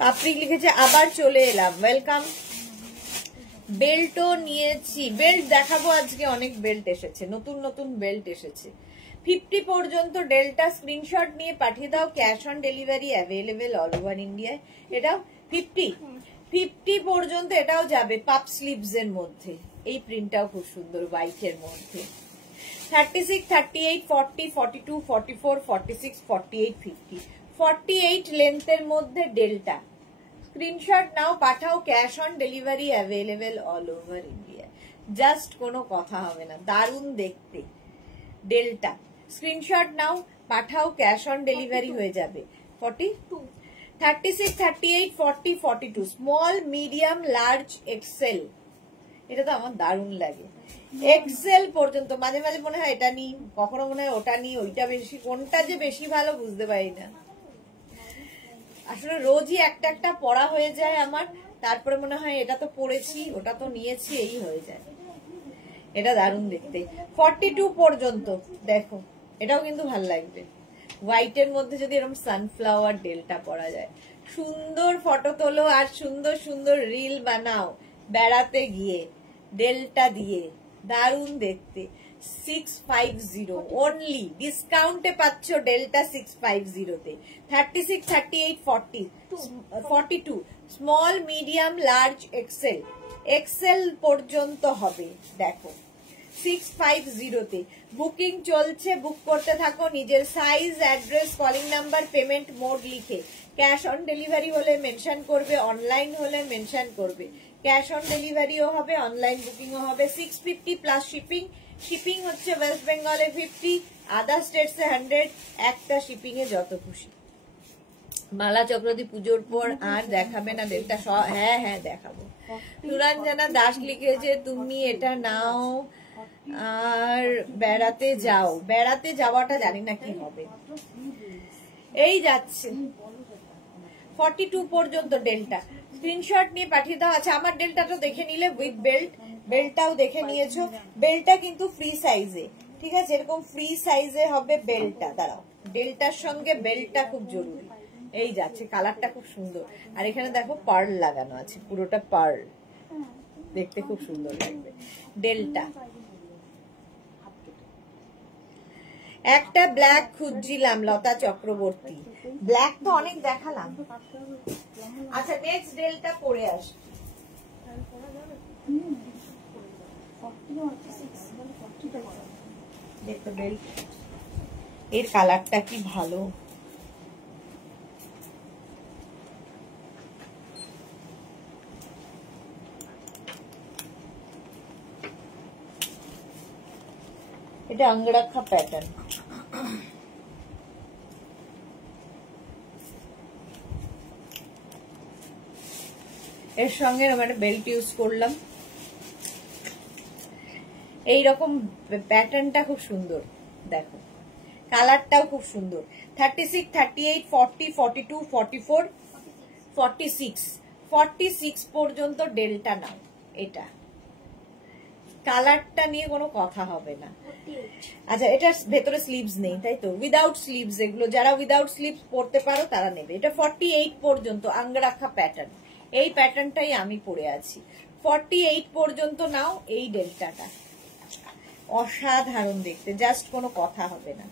পাপড়িক লিখেছে আবার চলে এলাম, ওয়েলকাম। বেল্টও নিয়েছি, বেল্ট দেখাবো আজকে, অনেক বেল্ট এসেছে, নতুন নতুন বেল্ট এসেছে। 50 পর্যন্ত ডেল্টা, স্ক্রিনশট নিয়ে পাঠিয়ে দাও, cash on delivery available all over ইন্ডিয়ায়। এটাও 50 পর্যন্ত, এটাও যাবে পাপ স্লিভস এর মধ্যে। এই প্রিন্টটাও খুব সুন্দর, হোয়াইটের মধ্যে। 36, 38, 40, 42, 44, 46, 48, 50। 48 লেন্থের মধ্যে ডেল্টা, স্ক্রিনশট নাও, পাঠাও, cash on delivery available all over India. Just কোনো কথা হবে না, দারুণ দেখতে ডেল্টা। স্ক্রিনশট নাও, পাঠাও, ক্যাশ অন ডেলিভারি হয়ে যাবে। 42, 36, 38, 40, 42, স্মল, মিডিয়াম, লার্জ, এক্সেল। এটা তো আমার দারুণ লাগে। এক্সেল পর্যন্ত, মাঝে মাঝে মনে হয় এটা নি, কখনো মনে হয় ওটা নি, ওইটা বেশি, কোনটা যে বেশি ভালো বুঝতে পারি না। আসলে রোজই একটা একটা পড়া হয়ে যায় আমার, তারপরে মনে হয় এটা তো পড়েছি, ওটা তো নিয়েছি, এই হয়ে যায়। এটা দারুণ দেখতে। 42 পর্যন্ত দেখো, এটাও কিন্তু ভাল লাগবে। হোয়াইটের মধ্যে যদি এরকম সানফ্লাওয়ার ডেল্টা পরা যায়, সুন্দর ফটো তোলো আর সুন্দর সুন্দর রিল বানাও বেড়াতে গিয়ে ডেল্টা দিয়ে, দারুণ দেখতে। 650 অনলি, ডিসকাউন্টে পাচ্ছ ডেল্টা 650 তে। 36, 38, 40, 42, small, medium, large, XL. XL পর্যন্ত হবে, দেখো 650 তে। বুকিং চলছে, বুক করতে থাকো, নিজের size, address, calling number, payment mode লিখে। ক্যাশ অন ডেলিভারি হলে মেনশন করবে, অনলাইন হলে মেনশন করবে। ক্যাশ অন ডেলিভারিও হবে, অনলাইন বুকিংও হবে। 650 প্লাস শিপিং। শিপিং হচ্ছে ওয়েস্ট বেঙ্গলে 50, আদার স্টেটসে 100, একটা শিপিং এ যত খুশি। মালা চক্রবর্তী পুজোর পর আর দেখাবে না ডেল্টা? হ্যাঁ হ্যাঁ দেখাবো। সুরঞ্জনা দাস লিখেছে তুমি এটা নাও আর বেড়াতে যাও। বেড়াতে যাওয়াটা জানি না কি হবে। এই যাচ্ছে 42 পর্যন্ত ডেল্টা, স্ক্রিনশট নিয়ে পাঠিয়ে দাও। আচ্ছা আমার ডেল্টাটা দেখে নিলে উইথ বেল্ট, বেল্টটাও দেখে নিয়েছো। বেল্টটা কিন্তু ফ্রি সাইজে, ঠিক আছে, এরকম ফ্রি সাইজে হবে বেল্টটা। দাঁড়াও, ডেল্টার সঙ্গে বেল্টটা খুব জরুরি। এই যাচ্ছে, কালারটা খুব সুন্দর। আর এখানে দেখো পার্ল লাগানো আছে, পুরোটা পার্ল, দেখতে খুব সুন্দর লাগবে। ডেল্টা একটা ব্ল্যাক খুঁজছিলাম, লতা চক্রবর্তী। ব্ল্যাক তো অনেক দেখালাম। আচ্ছা নেক্সট ডেলটা পরে আস। দেখো বেল্ট, এর কালারটা কি ভালো। এটা অঙ্গরাখা প্যাটার্ন। এর সঙ্গে আমরা বেল্ট ইউজ করলাম। এইরকম প্যাটার্নটা খুব সুন্দর, দেখো কালারটাও খুব সুন্দর। 36, 38, 40, 42, 44, 46, 46 পর্যন্ত ডেল্টা নাও। এটা কালারটা নিয়ে কোনো কথা হবে না। আচ্ছা এটার ভেতরে স্লিভস নেই তাই তো? উইদাউট স্লিভস, এগুলো যারা উইদাউট স্লিভস পরতে পারো তারা নেবে। এটা 48 পর্যন্ত আঙ্গরাখা প্যাটার্ন, এই প্যাটার্নটাই আমি পরে আছি। 48 পর্যন্ত নাও এই ডেল্টাটা, অসাধারণ দেখতে, জাস্ট কোনো কথা হবে না।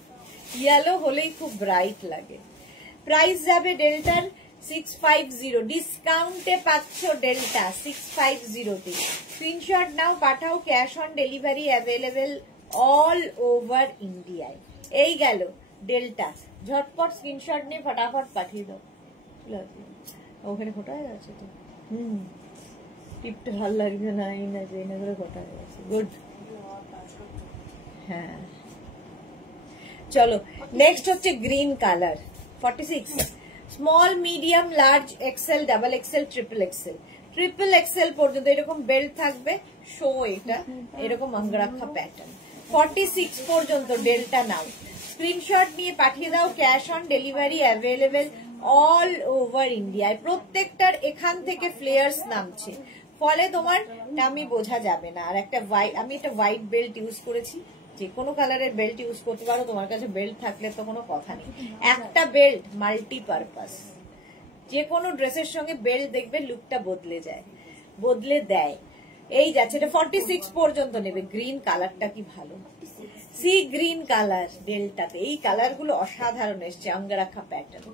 ইয়েলো হলেই খুব ব্রাইট লাগে। প্রাইস যাবে ডেল্টার 650, ডিসকাউন্টে পাচ্ছ ডেল্টা 650 তে। স্ক্রিনশট নাও, পাঠাও, cash on delivery available all over ইন্ডিয়ায়। এই গেল ডেল্টা। ঝটপট স্ক্রিনশট নিয়ে ফটাফট পাঠিয়ে দাও। ওখানে ফোটা হয়ে গেছে তো। টিপটা ভালো লাগছে না, এই না যে না করে ফোটা হয়ে গেছে। গুড। হ্যাঁ চলো নেক্সট হচ্ছে green colour 46 small medium large XL double XL triple Excel. Triple Excel পর্যন্ত এরকম বেল্ট থাকবে, শো এটা এরকম অঙ্গরাখা প্যাটার্ন। 46 পর্যন্ত ডেল্টা নাও। স্ক্রিনশট নিয়ে পাঠিয়ে দাও, cash on delivery available all over ইন্ডিয়ায়। প্রত্যেকটার এখান থেকে ফ্লেয়ার্স নামছে, ফলে তোমার টামি বোঝা যাবে না। আর একটা আমি একটা হোয়াইট বেল্ট ইউজ করেছি, যে কোনো কালারের বেল্ট ইউজ করতে পারো, তোমার কাছে বেল্ট থাকলে তো কোনো কথা নেই। একটা বেল্ট মাল্টিপারপাস, যে কোনো ড্রেসের সঙ্গে বেল্ট দেখবে লুকটা বদলে যায়, বদলে দেয়। এই যাচ্ছে, এটা 46 পর্যন্ত নেবে। গ্রিন কালারটা কি ভালো, সি গ্রিন কালার ডেল্টাতে। এই কালার গুলো অসাধারণ এসছে, অঙ্গরাখা প্যাটার্ন।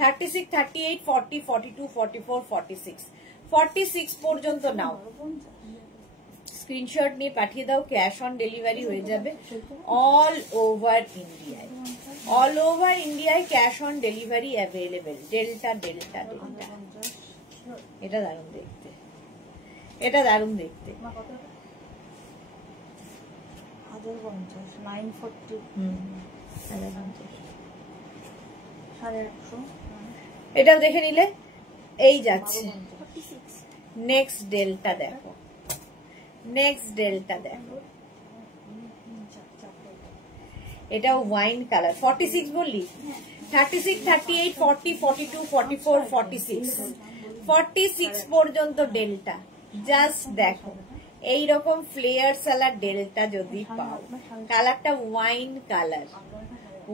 36, 38, 40, 42, 44, 46 46 পর্যন্ত নাও। স্ক্রিনশট নিয়ে পাঠিয়ে দাও, ক্যাশ অন ডেলিভারি হয়ে যাবে অল ওভার ইন্ডিয়ায়। অল ওভার ইন্ডিয়ায় cash on delivery available. Delta Delta delta, এটা দারুণ দেখতে, এটা দারুণ দেখতে। এটাও দেখে নিলে। এই যাচ্ছে নেক্সট ডেল্টা দেখো, নেক্সট ডেল্টা দেখো, এটা ওয়াইন কালার। 46 বললি, 36, 38, 40, 42, 44, 46 46 পর্যন্ত ডেল্টা। জাস্ট দেখো এইরকম ফ্লেয়ার সালার ডেল্টা যদি পাও, কালারটা ওয়াইন কালার,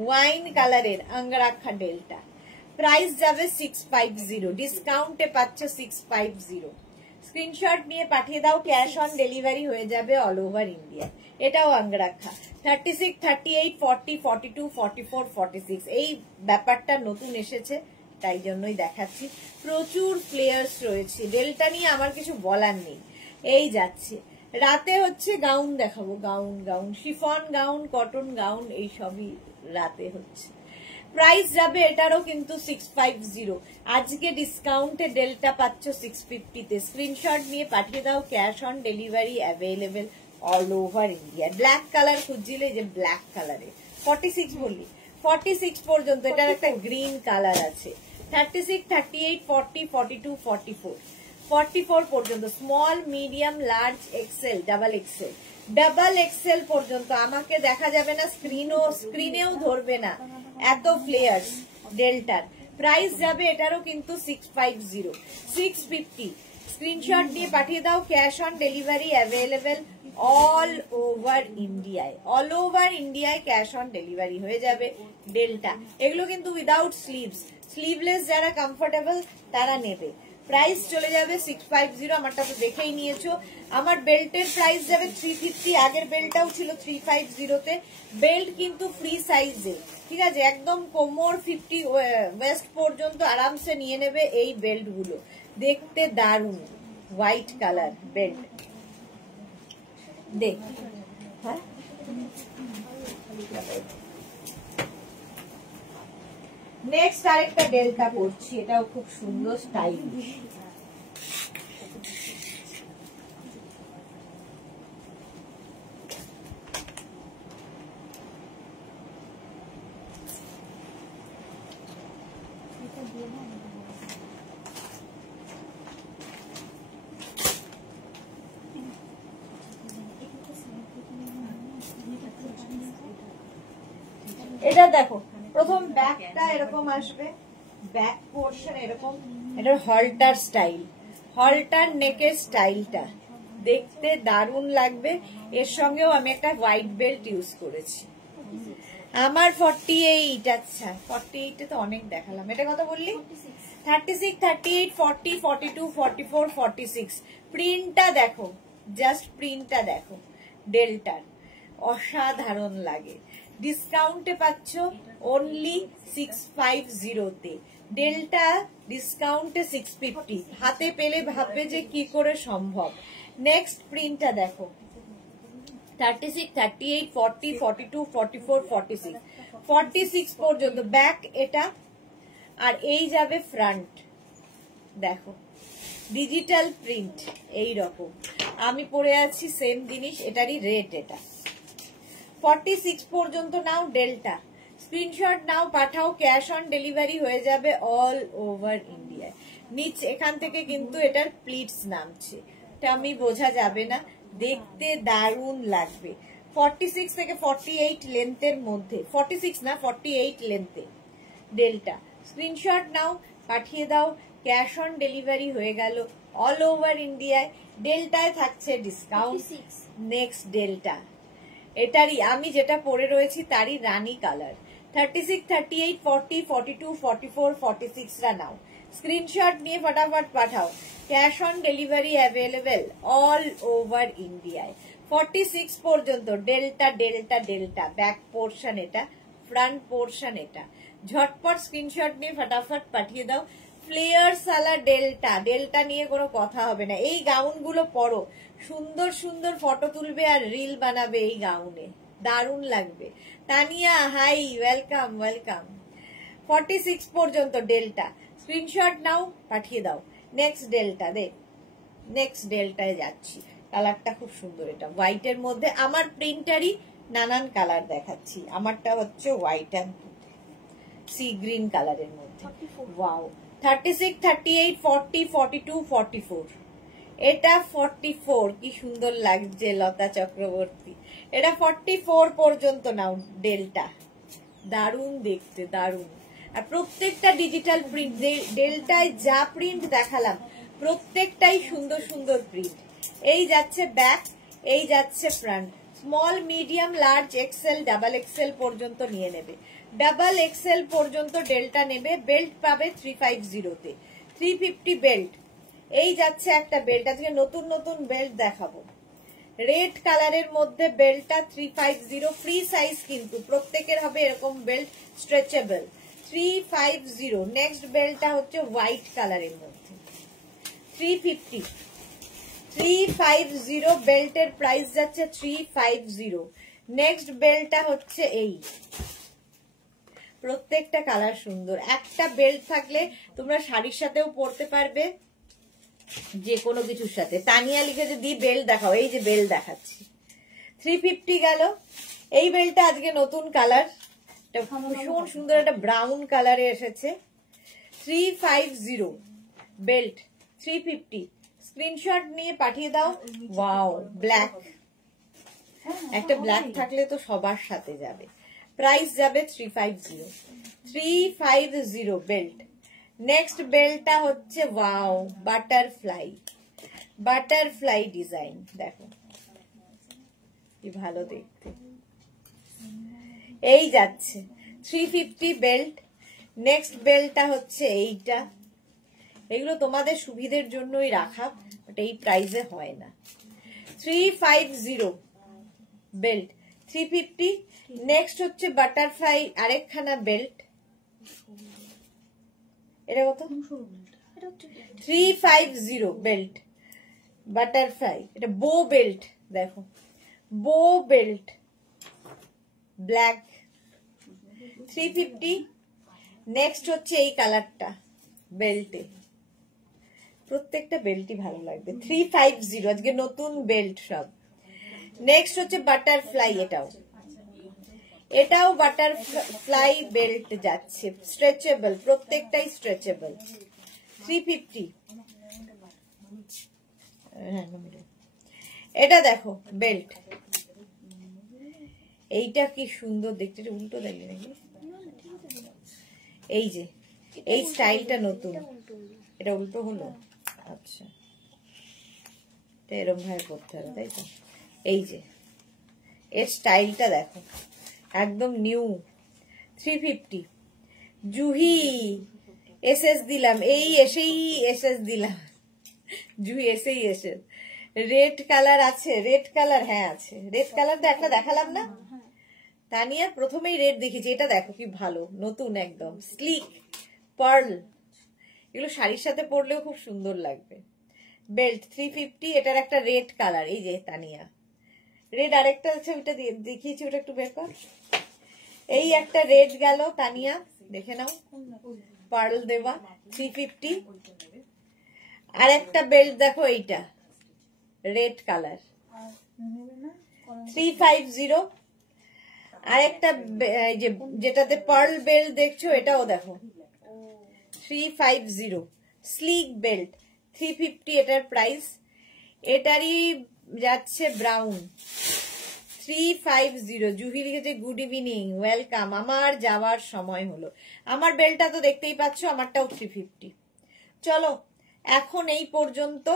ওয়াইন কালারের অঙ্গরাখা ডেল্টা। প্রাইস যাবে 650, ডিসকাউন্টে পাচ্ছ 650। স্ক্রিনশট নিয়ে পাঠিয়ে দাও, ক্যাশ অন ডেলিভারি হয়ে যাবে অল ওভার ইন্ডিয়া। এটাও অঙ্গরাখা। 36, 38, 40, 42, 44, 46 এই ব্যাপারটা নতুন এসেছে, তাই জন্যই দেখাচ্ছি। প্রচুর ফ্লেয়ার্স রয়েছে, ডেল্টা নিয়ে আমার কিছু বলার নেই। এই যাচ্ছে রাতে হচ্ছে গাউন দেখাবো, gown gown chiffon gown, cotton gown, এই সবই রাতে হচ্ছে। প্রাইস যাবে এটারও কিন্তু 650। আজকে ডিসকাউন্টে ডেল্টা পাচ্ছ 650 তে। স্ক্রিনশট নিয়ে পাঠিয়ে দাও, cash on delivery available all over India. Black colour খুঁজছিলে, যে ব্ল্যাক কালারে 46 বললি, 46 পর্যন্ত। এটার একটা গ্রিন কালার আছে। 36, 38, 40, 42, 44 44 পর্যন্ত। Small medium large XL double XL, double XL পর্যন্ত। আমাকে দেখা যাবে না, স্ক্রিনেও ধরবে না, এত ফ্লেয়ার্স ডেল্টার। প্রাইস যাবে এটারও কিন্তু 650, 650। স্ক্রিনশট দিয়ে পাঠিয়ে দাও, cash on delivery available all over ইন্ডিয়ায়। অল ওভার ইন্ডিয়ায় ক্যাশ অন ডেলিভারি হয়ে যাবে ডেল্টা। এগুলো কিন্তু উইদাউট স্লিভস, স্লিভলেস যারা কমফোর্টেবল তারা নেবে। প্রাইস চলে যাবে 650। আমারটা তো দেখেই নিয়েছো। আমার বেল্টের প্রাইস যাবে 350। আগের বেল্টটাও ছিল 350 তে। বেল্ট কিন্তু ফ্রি সাইজে, ঠিক আছে, একদম কোমর 50 ওয়েস্ট পর্যন্ত আরামসে নিয়ে নেবে এই বেল্ট গুলো। দেখতে দারুণ, হোয়াইট কালার বেল্ট। দেখ, হ্যাঁ নেক্সট আরেকটা ডেল্টা পড়ছি, এটাও খুব সুন্দর স্টাইলিশ। এটা দেখো, প্রথম ব্যাকটা এরকম আসবে, ব্যাক পোর্শন এরকম। এটা হল্টার স্টাইল, হল্টার নেকের স্টাইলটা দেখতে দারুণ লাগবে। এর সঙ্গেও আমি একটা হোয়াইট বেল্ট ইউজ করেছি। আমার 48, আচ্ছা 48 তো অনেক দেখালাম। এটা কথা বললি 36, 38, 40, 42, 44, 46। প্রিন্টটা দেখো, জাস্ট প্রিন্টটা দেখো ডেল্টার, অসাধারণ লাগে। ডিসকাউন্টে পাচ্ছ অনলি 650 তে। ডেল্টা ডিসকাউন্টে 650। হাতে পেলে ভাববে যে কি করে সম্ভব। নেক্সট প্রিন্টটা দেখো, 36, 38, 40, 42, 44, 46, 46 পর্যন্ত ব্যাক এটা, আর এই যাবে ফ্রন্ট। দেখো ডিজিটাল প্রিন্ট এই রকম। আমি পরে আছি সেম জিনিস, এটারই রেট এটা। 46 পর্যন্ত নাও ডেল্টা, স্ক্রিনশট নাও, পাঠাও, ক্যাশ অন ডেলিভারি হয়ে যাবে অল ওভার ইন্ডিয়ায়। নিচে এখান থেকে কিন্তু এটার প্লিটস নামছে, এটা আমি বোঝা যাবে না, দেখতে দারুণ লাগবে। 46 থেকে 48 লেন্থের মধ্যে, 46 না 48 লেন্থে ডেল্টা। স্ক্রিনশট নাও, পাঠিয়ে দাও, ক্যাশ অন ডেলিভারি হয়ে গেল অল ওভার ইন্ডিয়ায়। ডেল্টায় থাকছে ডিসকাউন্ট। নেক্সট ডেল্টা, এটারই আমি যেটা পরে রয়েছি তারই রানী কালার। 36, 38, 40, 42, 44, 46 রা নাও, স্ক্রিনশট নিয়ে ফটাফট পাঠাও, cash on delivery available all over ইন্ডিয়ায়। 46 পর্যন্ত Delta Delta Delta, back portion এটা, ফ্রন্ট পোর্শন এটা। ঝটপট স্ক্রিনশট নিয়ে ফটাফট পাঠিয়ে দাও। ফ্লেয়ার্স আলা ডেল্টা, ডেল্টা নিয়ে কোনো কথা হবে না। এই গাউনগুলো পরো, সুন্দর সুন্দর ফটো তুলবে আর রিল বানাবে এই গাউনে, দারুণ লাগবে। Tania high, welcome welcome. 46 পর্যন্ত ডেল্টা, স্ক্রিনশট নাও, পাঠিয়ে দাও। নেক্সট ডেল্টা দেখ, নেক্সট ডেল্টায় যাচ্ছি। কালারটা খুব সুন্দর, এটা হোয়াইটের মধ্যে। আমার প্রিন্টারই নানান কালার দেখাচ্ছি, আমারটা হচ্ছে হোয়াইট অ্যান্ড সি গ্রিন কালারের মধ্যে। ওয়াও, 36, 38, 40, 42, 44, এটা 44, কি সুন্দর লাগছে লতা চক্রবর্তী। এটা 44 পর্যন্ত নাও ডেল্টা, দারুণ দেখতে, দারুণ। আর প্রত্যেকটা ডিজিটাল প্রিন্ট, ডেল্টায় যা প্রিন্ট দেখালাম প্রত্যেকটাই সুন্দর সুন্দর প্রিন্ট। এই যাচ্ছে ব্যাক, এই যাচ্ছে front. Small, medium, large, XL, double XL পর্যন্ত নিয়ে নেবে। ডাবল এক্সেল পর্যন্ত ডেল্টা নেবে। বেল্ট পাবে 350-তে, 350 বেল্ট। এই যাচ্ছে একটা বেল্ট, আজকে নতুন নতুন বেল্ট দেখাবো। রেড কালারের মধ্যে বেল্টটা 350, ফ্রি সাইজ কিন্তু প্রত্যেকের হবে এরকম বেল্ট, স্ট্রেচেবল। 350। নেক্সট বেল্টটা হচ্ছে হোয়াইট কালারের মধ্যে 350, 350 বেল্টের প্রাইস যাচ্ছে 350। নেক্সট বেল্টটা হচ্ছে এই, প্রত্যেকটা কালার সুন্দর। একটা বেল্ট থাকলে তোমরা শাড়ির সাথেও পরতে পারবে, যে কোনো কিছুর সাথে। তানিয়া লিখেছে দি বেল্ট দেখাও, এই যে বেল্ট দেখাচ্ছি। 350 গেল। এই বেল্টটা আজকে নতুন কালার, ভীষণ সুন্দর, একটা ব্রাউন কালারে এসেছে। 350 বেল্ট, 350। স্ক্রিনশট নিয়ে পাঠিয়ে দাও। ওয়াও, ব্ল্যাক, একটা ব্ল্যাক থাকলে তো সবার সাথে যাবে। প্রাইস যাবে 350, 350 বেল্ট। নেক্সট বেল্টটা হচ্ছে ওয়াও, বাটারফ্লাই, বাটারফ্লাই ডিজাইন, দেখো কি ভালো দেখতে। এই যাচ্ছে 350 বেল্ট। নেক্সট বেল্টটা হচ্ছে এইটা। এগুলো তোমাদের সুবিধের জন্যই রাখা, বাট এই প্রাইসে হয় না। 350 বেল্ট, 350। নেক্সট হচ্ছে বাটারফ্লাই আরেকখানা বেল্ট, এটা কত? 350 বেল্ট, বাটারফ্লাই। এটা বো বেল্ট, দেখো বো বেল্ট, ব্ল্যাক, 350। নেক্সট হচ্ছে এই কালারটা বেল্টে, প্রত্যেকটা বেল্টই ভালো লাগবে। 350, আজকে নতুন বেল্ট সব। নেক্সট হচ্ছে বাটারফ্লাই, এটাও এটাও বাটারফ্লাই বেল্ট যাচ্ছে, স্ট্রেচেবল, প্রত্যেকটাই স্ট্রেচেবল। 350। এটা দেখো বেল্ট, এইটা কি সুন্দর দেখতে, উল্টো দাঁড়িয়ে নাকি, এই যে এই স্টাইলটা নতুন, এটা উল্টো হলো, আচ্ছা এটা এরকম ভাবে করতে হবে তাই তো। এই যে এর স্টাইলটা দেখো, একদম নিউ। 350। জুহি এসএস দিলাম, এই এসেই এসএস দিলাম, জুহি এসেই এসএস। রেড কালার আছে, রেড কালার, হ্যাঁ আছে রেড কালার, একটা দেখালাম না তানিয়া, প্রথমেই রেড দেখেছি। এটা দেখো কি ভালো, নতুন একদম স্লিক পার্ল, এগুলো শাড়ির সাথে পরলেও খুব সুন্দর লাগবে। বেল্ট 350, এটার একটা রেড কালার, এই যে তানিয়া, রেড আরেকটা আছে, ওটা দেখিয়েছি, ওটা একটু বের কর। এই একটা রেড গেল তানিয়া, দেখে নাও, পার্ল দেওয়া 350। আর একটা বেল্ট দেখো, এইটা রেড কালার 350। আর একটা যেটাতে পার্ল বেল্ট দেখছো, এটাও দেখো 350 স্লিক বেল্ট 350 এটার প্রাইস। এটারই যাচ্ছে ব্রাউন 350। জুহি লিখেছে গুড ইভিনিং, ওয়েলকাম। আমার যাওয়ার সময় হলো। আমার বেলটা তো দেখতেই পাচ্ছ, আমারটাও 350। চলো এখন এই পর্যন্ত,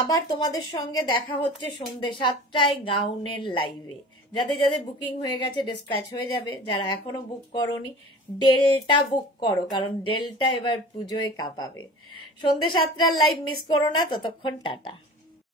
আবার তোমাদের সঙ্গে দেখা হচ্ছে সন্ধ্যে 7টায় গাউনের লাইভে। যাদের যাদের বুকিং হয়ে গেছে ডিসপ্যাচ হয়ে যাবে, যারা এখনো বুক করোনি ডেলটা বুক করো, কারণ ডেলটা এবার পুজোয় কাঁপাবে। সন্ধ্যে 7টার লাইভ মিস করো না। ততক্ষণ টাটা।